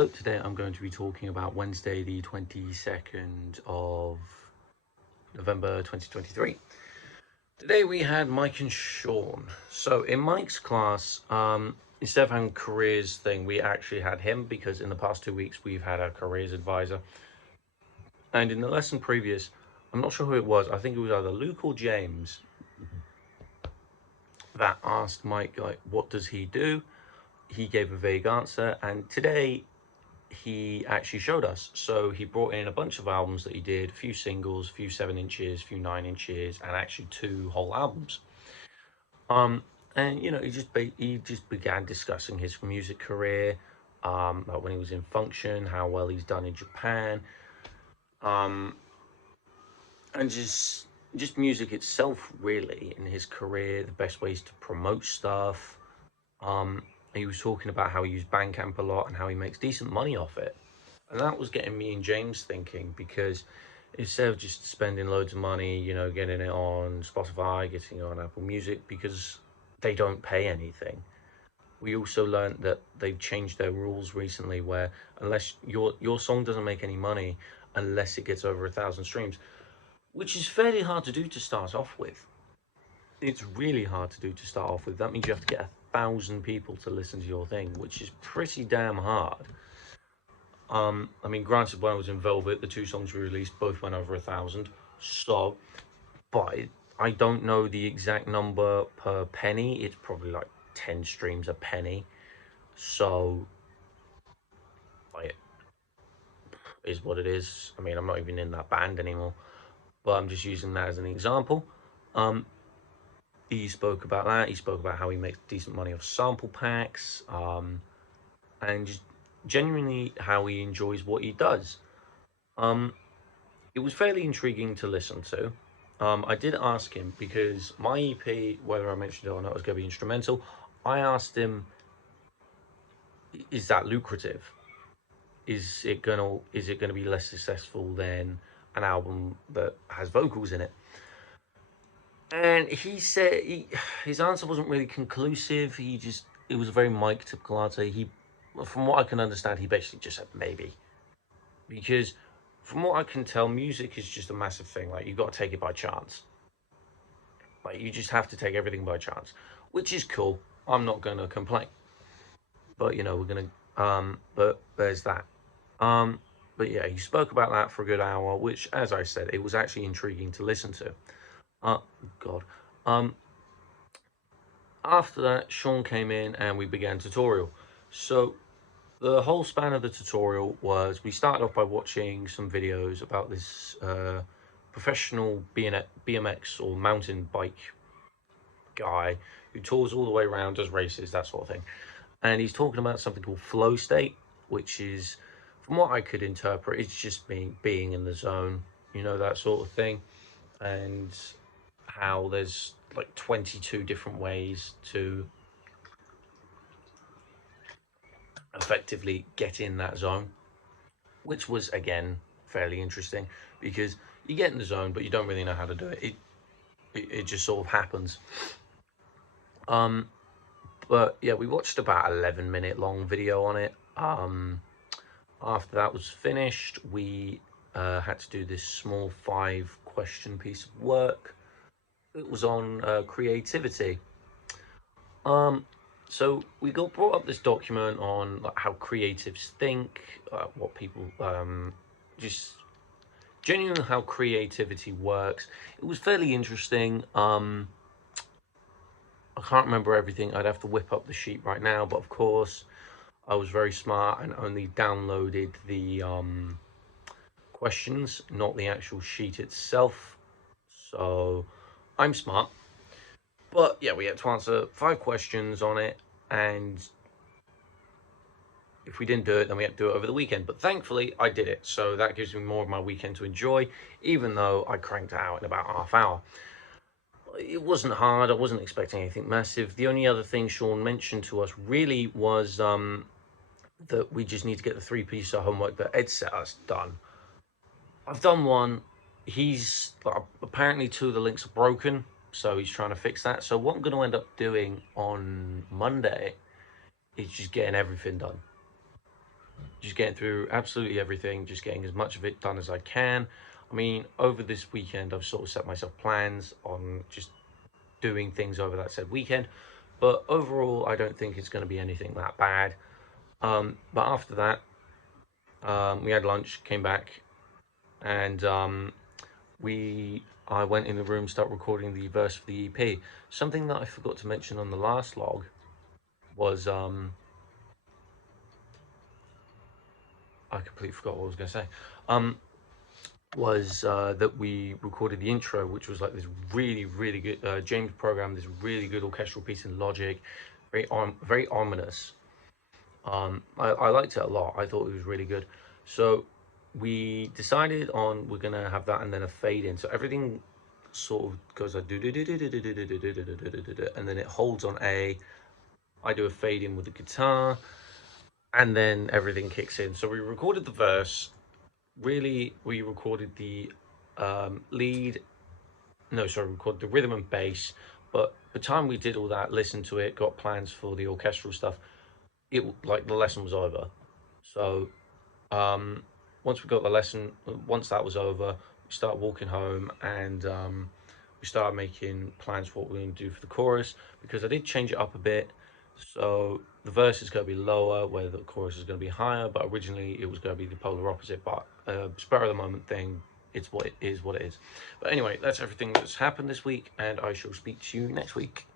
So today I'm going to be talking about Wednesday the 22nd of November 2023. Today we had Mike and Sean. So in Mike's class, instead of having careers thing, we actually had him because in the past 2 weeks we've had a careers advisor. And in the lesson previous, I'm not sure who it was, I think it was either Luke or James that asked Mike, like, what does he do? He gave a vague answer, and today he actually showed us. So he brought in a bunch of albums that he did, a few singles, a few 7 inches, a few 9 inches, and actually 2 whole albums. And he just began discussing his music career, like when he was in Function, how well he's done in Japan, um, and just music itself, really, in his career, the best ways to promote stuff. Um, he was talking about how he used Bandcamp a lot and how he makes decent money off it. And that was getting me and James thinking, because instead of just spending loads of money, getting it on Spotify, getting it on Apple Music, because they don't pay anything. We also learned that they've changed their rules recently, where unless your song doesn't make any money unless it gets over 1,000 streams, which is fairly hard to do to start off with. It's really hard to do to start off with. That means you have to get 1,000 people to listen to your thing, which is pretty damn hard. I mean, granted, when I was in Velvet, the 2 songs we released both went over 1,000. So, but I don't know the exact number per penny. It's probably like 10 streams a penny. So, it is what it is. I mean, I'm not even in that band anymore, but I'm just using that as an example. Um, he spoke about that. He spoke about how he makes decent money off sample packs, and just genuinely how he enjoys what he does. Um, it was fairly intriguing to listen to. I did ask him, because my EP, whether I mentioned it or not, was going to be instrumental. I asked him, "Is that lucrative? Is it gonna be less successful than an album that has vocals in it?" And he said his answer wasn't really conclusive. It was a very Mike typical answer. From what I can understand, he basically just said maybe, because from what I can tell, music is just a massive thing. Like, you've got to take it by chance. Like, you just have to take everything by chance, which is cool. I'm not gonna complain. But we're gonna but there's that. Um but yeah, he spoke about that for a good hour, which, as I said, it was actually intriguing to listen to. Uh God. Um After that, Sean came in and we began tutorial. So the whole span of the tutorial was, we started off by watching some videos about this professional BMX or mountain bike guy who tours all the way around, does races, that sort of thing. And he's talking about something called flow state, which is, from what I could interpret, it's just being in the zone, that sort of thing. And how there's like 22 different ways to effectively get in that zone, which was, again, fairly interesting, because you get in the zone but you don't really know how to do it. It just sort of happens. But yeah, we watched about 11-minute long video on it. After that was finished, we had to do this small 5-question piece of work. It was on creativity. So we got brought up this document on, like, how creatives think, what people, just genuinely how creativity works. It was fairly interesting. I can't remember everything. I'd have to whip up the sheet right now, but of course, I was very smart and only downloaded the questions, not the actual sheet itself. So I'm smart. But yeah, we had to answer 5 questions on it, and if we didn't do it, then we had to do it over the weekend. But thankfully, I did it, so that gives me more of my weekend to enjoy, even though I cranked it out in about half hour. It wasn't hard. I wasn't expecting anything massive. The only other thing Sean mentioned to us really was that we just need to get the 3 pieces of homework that Ed set us done. I've done one. He's apparently 2 of the links are broken, so he's trying to fix that. So what I'm going to end up doing on Monday is just getting everything done. just getting through absolutely everything, just getting as much of it done as I can. I mean, over this weekend, I've sort of set myself plans on just doing things over that said weekend, but overall, I don't think it's going to be anything that bad. But after that, we had lunch, came back, and I went in the room, start recording the verse for the EP. Something that I forgot to mention on the last log was I completely forgot what I was going to say. Was that we recorded the intro, which was like this really good James program, this really good orchestral piece in Logic, very ominous. I liked it a lot. I thought it was really good. So we decided on we're gonna have that and then a fade in. So everything sort of goes like do do do do do do do do do do do do do, and then it holds on A. I do a fade in with the guitar, and then everything kicks in. So we recorded the verse. Really, we recorded the lead. No, sorry, we recorded the rhythm and bass. But by the time we did all that, listened to it, got plans for the orchestral stuff, it like the lesson was over. So um, once we got the lesson, once that was over, we started walking home and we started making plans for what we're going to do for the chorus because I did change it up a bit. So the verse is going to be lower, where the chorus is going to be higher. But originally it was going to be the polar opposite. But spur of the moment thing, it's what it is. What it is. But anyway, that's everything that's happened this week, and I shall speak to you next week.